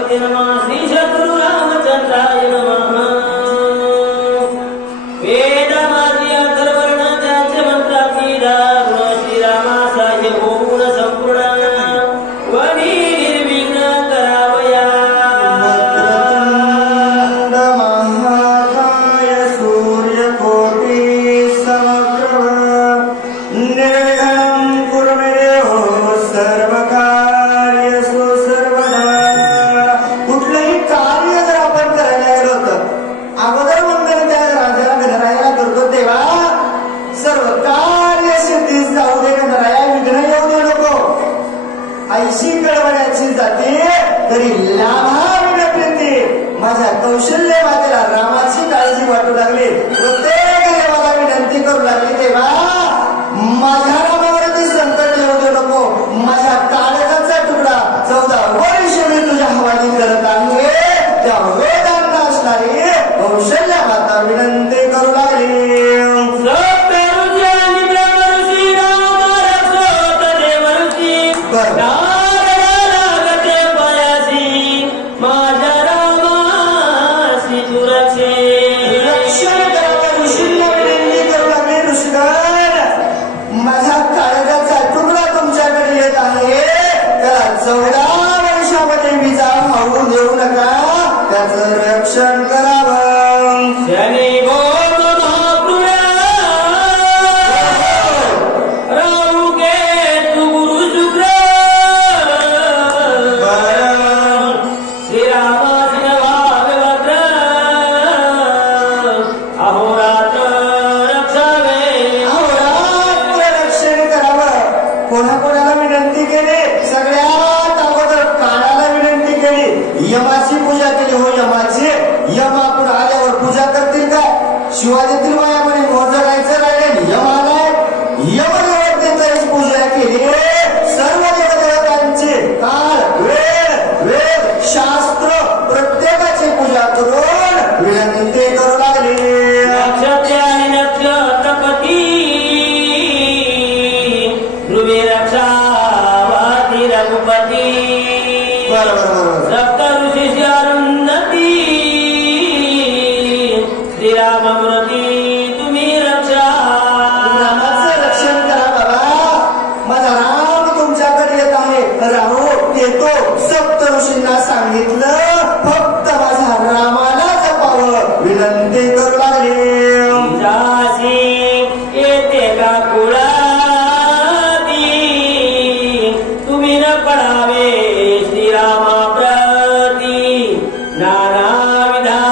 गणपती नमः श्री शत्रु रामचंद्राय नमः वेदमादी अथर्वर्ण त्याचे मंत्राची दारुण श्रीरामासाय होऊन संपूर्ण वनी निर्विघ्न करावया महाकाय सूर्यकोटि समप्रभ निर्विघ्नं कुरु मे देव सर्वकार्येषु सर्वदा। कुठलंही कार्य जर आपण करायला गेलो तर अगोदर वंदन त्या राजाला गणरायाला करतो, तेव्हा सर्व कार्य सिद्धीस जाऊ दे, गणराया विघ्न येऊ दे नको. ऐशी कळवण्याची जाते तरी लाभा विनप्रीती. माझ्या कौशल्य मातेला रामाची काळजी वाटू लागली, प्रत्येक देवाला विनंती करू लागली, तेव्हा माझ्या रामावरती संकट येऊ दे नको. माझ्या काळजाचा तुकडा 14 वर्ष मी तुझ्या हवाली करत आहे. त्या वेदांना असणारी कौशल्य माता विनंती करू लागली. माझ्या काळजाचा तुकडा तुमच्याकडे येत आहे, त्याला 14 वर्षामध्ये विजा होऊ देऊ नका, त्याचं रक्षण करावं. कोणाकोणाला विनंती केली? सगळ्यात अगोदर काळाला विनंती केली. यमाची पूजा केली. हो यमाची, यम आपण आल्यावर पूजा करतील काय? शिवा देतील वयामध्ये मोर जगायचं राहिले. यम आलाय, यमदेवतेची पूजा केली. सर्व देवदेवतांची काळ वेळ वेद शास्त्र प्रत्येकाची पूजा करून विनंती करू लागली. सप्त ऋषीची अरुंधती श्रीराममूर्ती तुम्ही रक्षा. रामाचं रक्षण करा बाबा. माझा राम तुमच्याकडे येत आहे. राहू येतो. सप्त ऋषींना सांगितलं, फक्त माझ्या रामाला जपावं विनंती करू लागली. येते का कुळाती तुम्ही न पडावे श्रीरामा प्रती. नानाविधा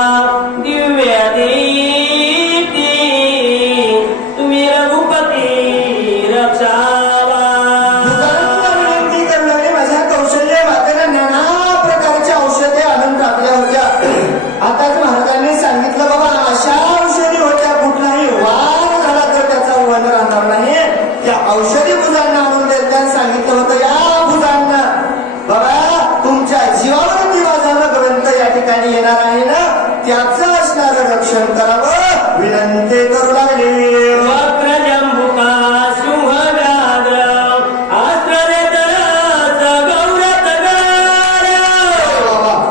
दिव्य दीप्ती तुम्ही रघुपती रक्षावा. विनंती करू लागली. माझ्या कौशल्य मातेला नाना प्रकारच्या औषधे आणून टाकल्या होत्या. आताच महाराजांनी सांगितलं, बाबा अशा औषधी होत्या, कुठलाही वार झाला तर त्याचा वन राहणार नाही. त्या औषधी भुजांना आणून देताना सांगितलं होतं, या भुजांना बाबा तुमच्या जीवावरती माझा भगवंत या ठिकाणी येणार आहे ना, त्याचं असणारं रक्षण करावं विनंती करू लागली. वक्रजंबुका सिंह व्याघ्र आस्त्रनेत्र गौरतगार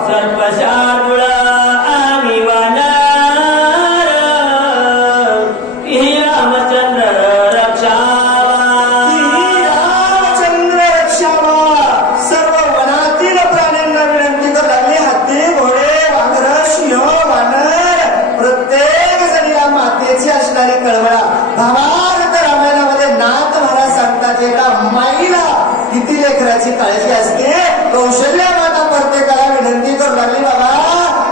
सर्पशार्दूळ आणि वानर ही रामचंद्र रक्षावा. रामचंद्र रक्षावा. सर्व वनातील प्राण्यांना विनंती करू लागली. हत्ती घोडे वाघर सिंह वानर प्रत्येक जणीला मातेची असणारी कळवळा. भावार्थ रामायणामध्ये नाथ महाराज सांगतात, एका माईला किती लेकराची काळजी असते. कौशल्य माता प्रत्येकाला विनंती करू लागली, बाबा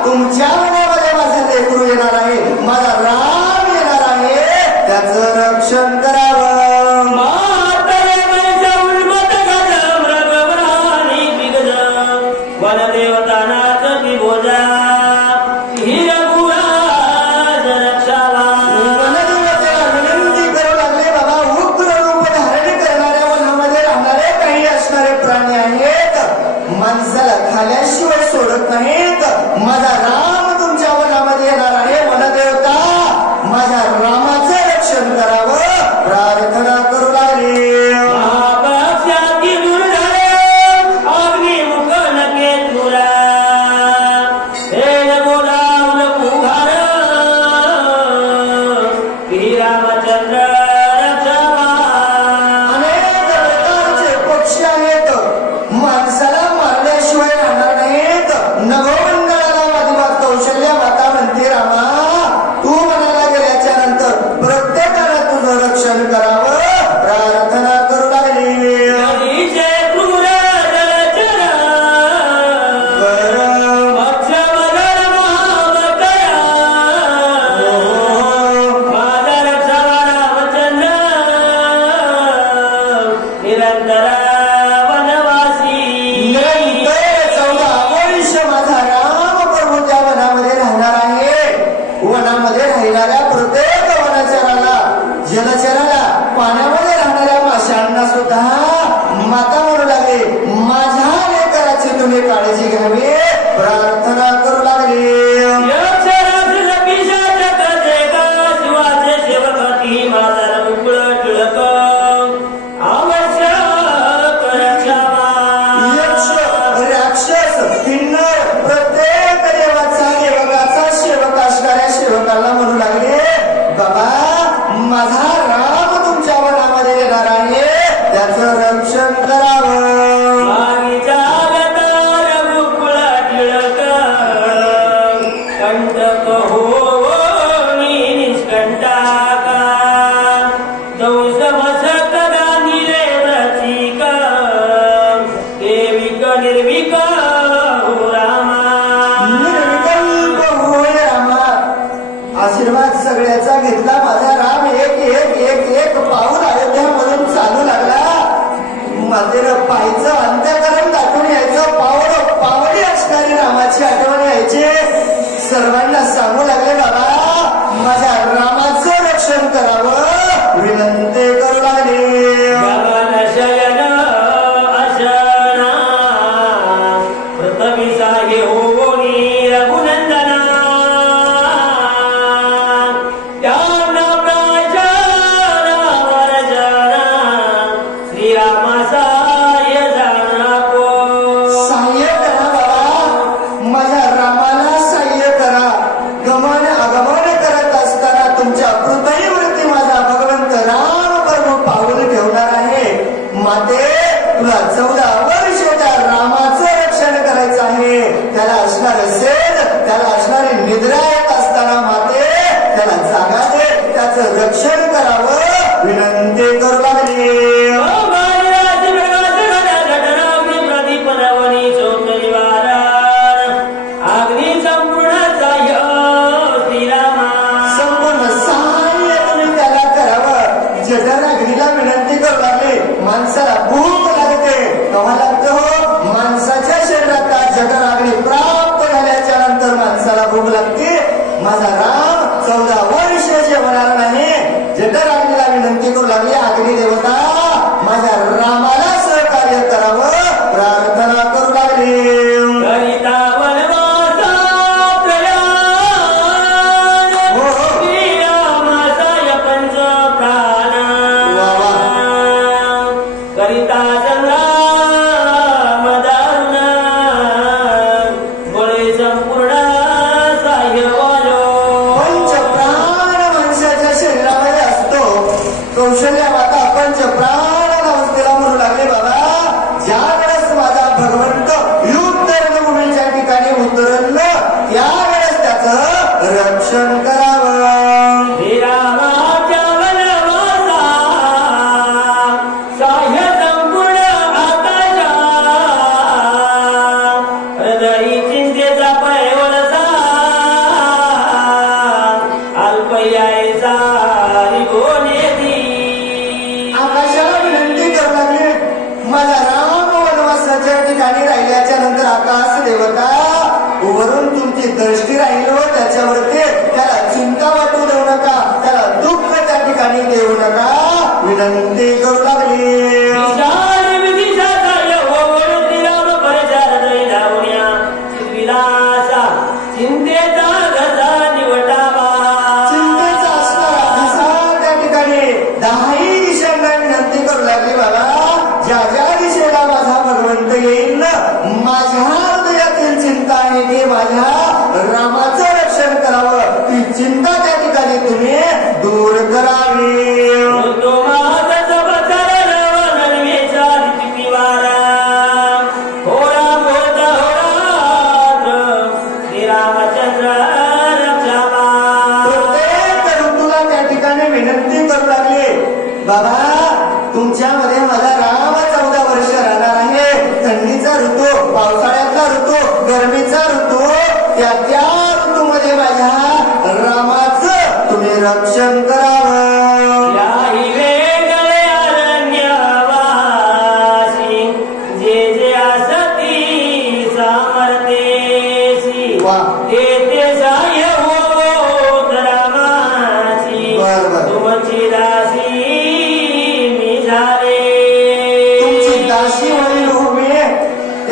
तुमच्या मनामध्ये माझं लेकरू येणार आहे, माझा राम येणार आहे, त्याचं रक्षण करावं. वनदेवतानाच विभोजा ही रघुराज रक्षावा. वनदेवतेला विनंती करू लागले, बाबा उग्र रूप धारण करणाऱ्या वनामध्ये राहणारे काही असणारे प्राणी आहेत, माणसाला खाल्याशिवाय सोडत नाहीत. माझा राम तुमच्या वनामध्ये येणार आहे. वनदेवता माझ्या रामाचं रक्षण करावं प्रार्थना करू लागली. महापक्षाती दुर्धरे अग्निमुख नके तुरा हे होनी रघुनंदना त्यांना प्राचारा वरजना श्रीरामासाय जाणा को सहाय्य करा बाबा, माझ्या रामाला सहाय्य करा. गमन आगमन करत असताना तुमच्या हृदयवरती माझा भगवंत राम प्रभू पाऊल ठेवणार आहे. माते, तुला 14 वर्ष त्या रामाचं रक्षण करायचं आहे. त्याला असणार सेद, त्याला असणारी निद्रा येत असताना माते त्याला जागा दे, त्याचं रक्षण करावं विनंती करू लागली. संपूर्ण सहाय्य तुम्ही त्याला करावं. जठराग्नीला विनंती करू लागली. माणसाला भूक लागते केव्हा लागतं हो? माणसाच्या शरीरात जठराग्नी प्राप्त झाल्याच्या नंतर माणसाला भूक लागते. माझा राम 14 वर्ष जेवणार नाही. जठराग्नीला विनंती करू लागली. अग्नी देवता माझ्या रामाला सहकार्य करावं प्रार्थना करू लागली. कौशल्या माता पंचप्राण अवस्थेला म्हणू लागले. बाबा, ज्या वेळेस माझा भगवंत युद्ध रणभूमीच्या ठिकाणी उतरलं त्यावेळेस त्याचं रक्षण करावं. आकाशाला विनंती करू लागली. माझा राम वनवासाच्या ठिकाणी राहिल्याच्या नंतर आकाश देवता वरून तुमची दृष्टी राहील हो त्याच्यावरती. त्याला चिंता वाटू देऊ नका, त्याला दुःख त्या ठिकाणी देऊ नका विनंती करू लागली. चिंतेचा घसा निवटावा. चिंतेचा असणारा घसा त्या ठिकाणी 10ही दिशांना विनंती करू लागली. बाबा, ज्या ज्या दिशेला माझा भगवंत येईल माझ्या हृदयातील चिंता आहे की माझ्या रामाचं रक्षण करावं, ती चिंता त्या ठिकाणी तुम्ही दूर करावी. विनंती करू लागले. बाबा, तुमच्यामध्ये माझा राम 14 वर्ष राहणार आहे. थंडीचा ऋतू, पावसाळ्यातला ऋतू, गरमीचा ऋतू, त्या ऋतूमध्ये माझ्या रामाचं तुम्ही रक्षण करावं. जे असती सामर्थ्येसी वा, ते साह्य हो रामाची. तुमची दासी मी झाले. तुमची दासी होईल हो मी.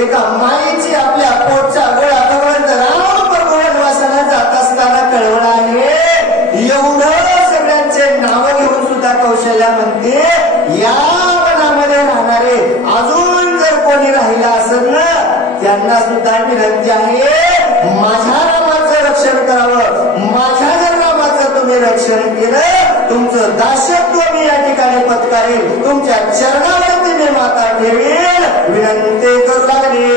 एका माईची आपल्या पोटचा गोळा भगवंत राम वनवासाला जात असताना कळवळा आहे. एवढं सगळ्यांचे नाव घेऊन सुद्धा कौशल्या म्हणते, या वनामध्ये राहणारे अजून जर कोणी राहिला असेल ना त्यांना सुद्धा विनंती आहे माझ्या रामाचं रक्षण करावं. माझ्या जर रामाचं तुम्ही रक्षण केलं तुमचं दासत्व मी या ठिकाणी पत्कारेल, तुमच्या चरणावरती मी माता ठेवेल विनंती करू लागली.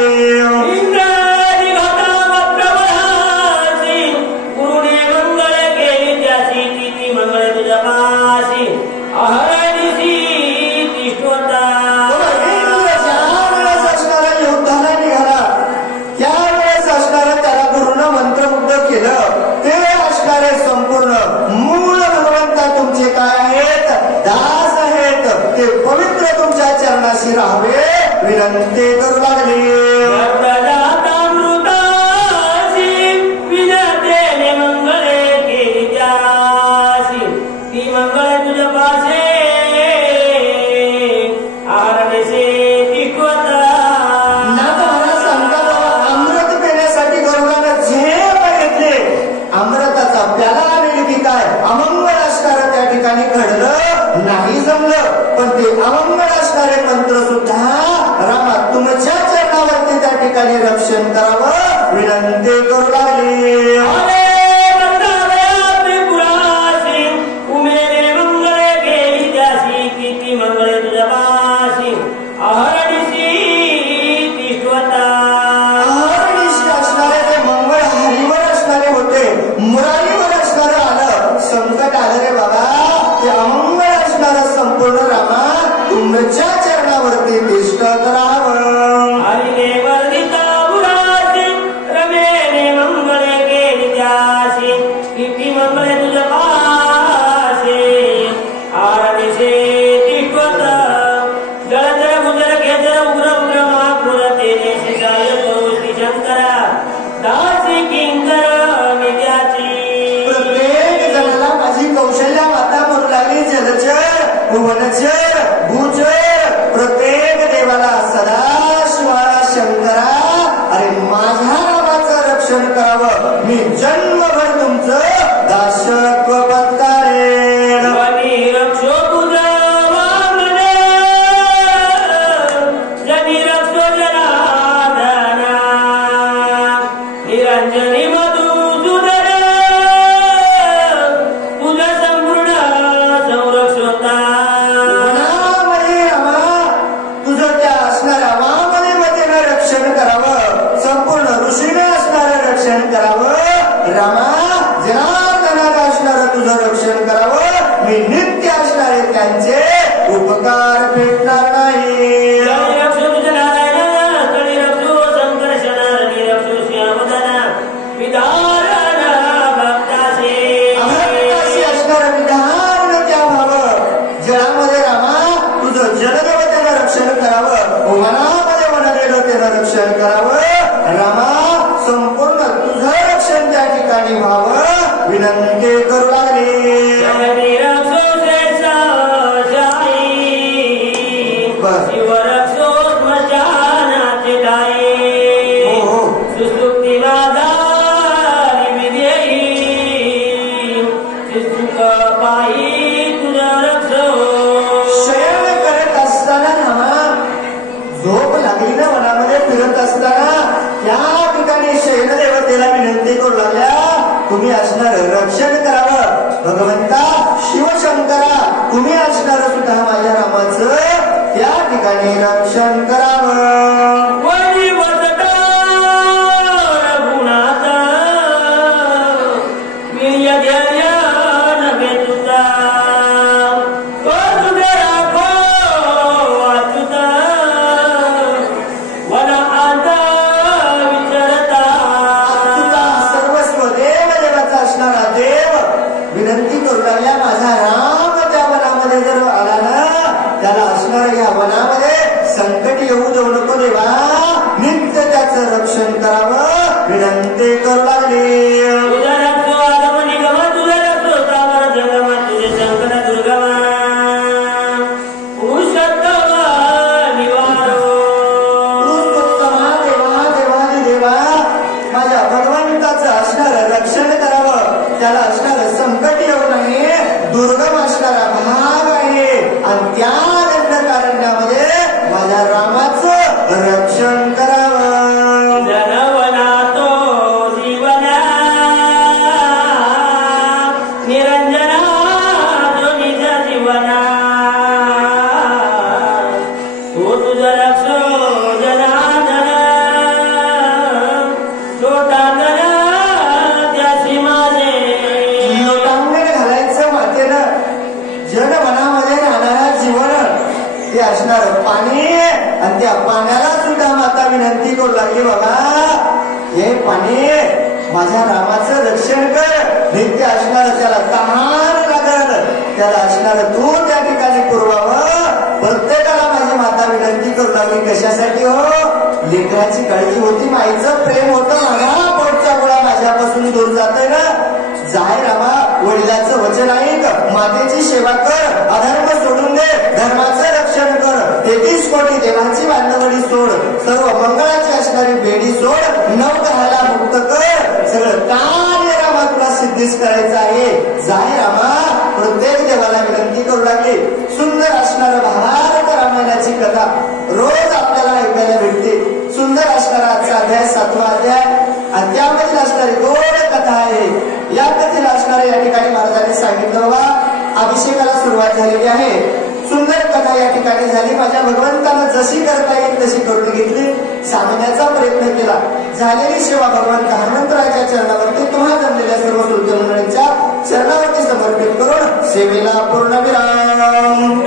संपूर्ण मूळ भगवंता तुमचे काय आहेत? दास आहेत. ते पवित्र तुमच्या चरणाशी राहावे विनंती विनंती करू लागली. तुमच्या चरणावरती तिष्ठ करावं. हरिने वर्धिता पुरासी रमेने मंगले केली त्यासी किती मंगळे तुझ पासे आरतीसे तिष्ठवत जळजळ गुजर घेजर उग्र उग्र महापुर तेने शिशाय कौस्ती शंकरा दासी किंकर नित्याची. प्रत्येक जणाला माझी कौशल्या माता म्हणू लागली. जलचर भुवनचर प्रत्येक देवाला सदा शिवाला शंकरा अरे माझ्या नावाचं रक्षण करावं. मी जन्मभर तुमचं दासत्व पत्कारेन. रक्षो तुझा वामने जनी रक्षो जनार्दना निरंजनी मधुसूदन तुझा संपूर्ण संरक्षोता. संपूर्ण ऋषीने असणारं रक्षण करावं. रामा जनार्दनात असणारं तुझं रक्षण करावं. मी नित्य असणारे त्यांचे उपकार भेटणार नाही. असणारं विधान त्या व्हावं. जळामध्ये रामा तुझं जलदेवतेनं रक्षण करावं. वनामध्ये वनदेवतेनं रक्षण करावं. रामा संपूर्ण तुझं रक्षण त्या ठिकाणी व्हावं विनंती करू लागली. शयन करत असताना रामा झोप लागली ना वनामध्ये फिरत असताना त्या ठिकाणी शयन देवतेला विनंती करू लागल्या. तुम्ही असणार रक्षण करावं. भगवंता शिवशंकरा तुम्ही असणार सुद्धा माझ्या रामाचं त्या ठिकाणी रक्षण करावं. विनंती करू लागल्या माझा राम त्या वनामध्ये जर आला ना त्याला असणार या वनामध्ये संकट येऊ देऊ नको देवा. नित्य त्याचं रक्षण करावं विनंती करू लागली. माझ्या भगवंताचं असणारं रक्षण करावं. त्याला असणारं संकट येऊ नये. दुर्गम असणारा भाग आहे आणि त्या दंडकारण्यामध्ये माझ्या रामाचं रक्षण करावं. जनवना तो जीवना निरंजना जो निज जीवना तो तुझं रक्षो जनार्दन लोटांगण त्याची माझे. लोटांगण घालायचं मातेनं जन वनामध्ये राहणारा जीवन ते असणार पाणी आणि त्या पाण्याला सुद्धा माता विनंती करू लागली बाबा हे पाणी माझ्या रामाचं रक्षण कर. नित्य असणार त्याला तहान लागल त्याला असणार तू त्या ठिकाणी पुरवावं. प्रत्येकाला माझी माता विनंती करू लागली. कशासाठी हो? लेकराची काळजी होती. माईचं प्रेम होतं. माझा पोटचा गोळा माझ्यापासून दूर जातोय ना. जाय रामा वडिलाचं वचन ऐक. मातेची सेवा कर. अधर्म सोडून दे. धर्माचं रक्षण कर. 33 कोटी देवांची बांधवडी सोड. सर्व मंगळाची असणारी बेडी सोड. नवग्रहाला मुक्त कर. सगळं कार्य रामा तुला सिद्धीच करायचं आहे. जाय रामा. प्रत्येक देवाला विनंती करू लागली. सुंदर असणारं भारत रामायणाची कथा रोज आपल्याला ऐकायला भेटते. सुंदर असणारा आजचा अध्याय 7वा अध्याय आणि अभिषेकाला सुरुवात झालेली आहे. सुंदर कथा या ठिकाणी झाली. माझ्या भगवंतानं जशी करता येईल तशी करून घेतली, सांगण्याचा प्रयत्न केला. झालेली सेवा भगवंत हनुमंतरायाच्या चरणावरती तुम्हा जमलेल्या सर्व श्रोते मंडळींच्या चरणावरती समर्पित करून सेवेला पूर्ण विराम.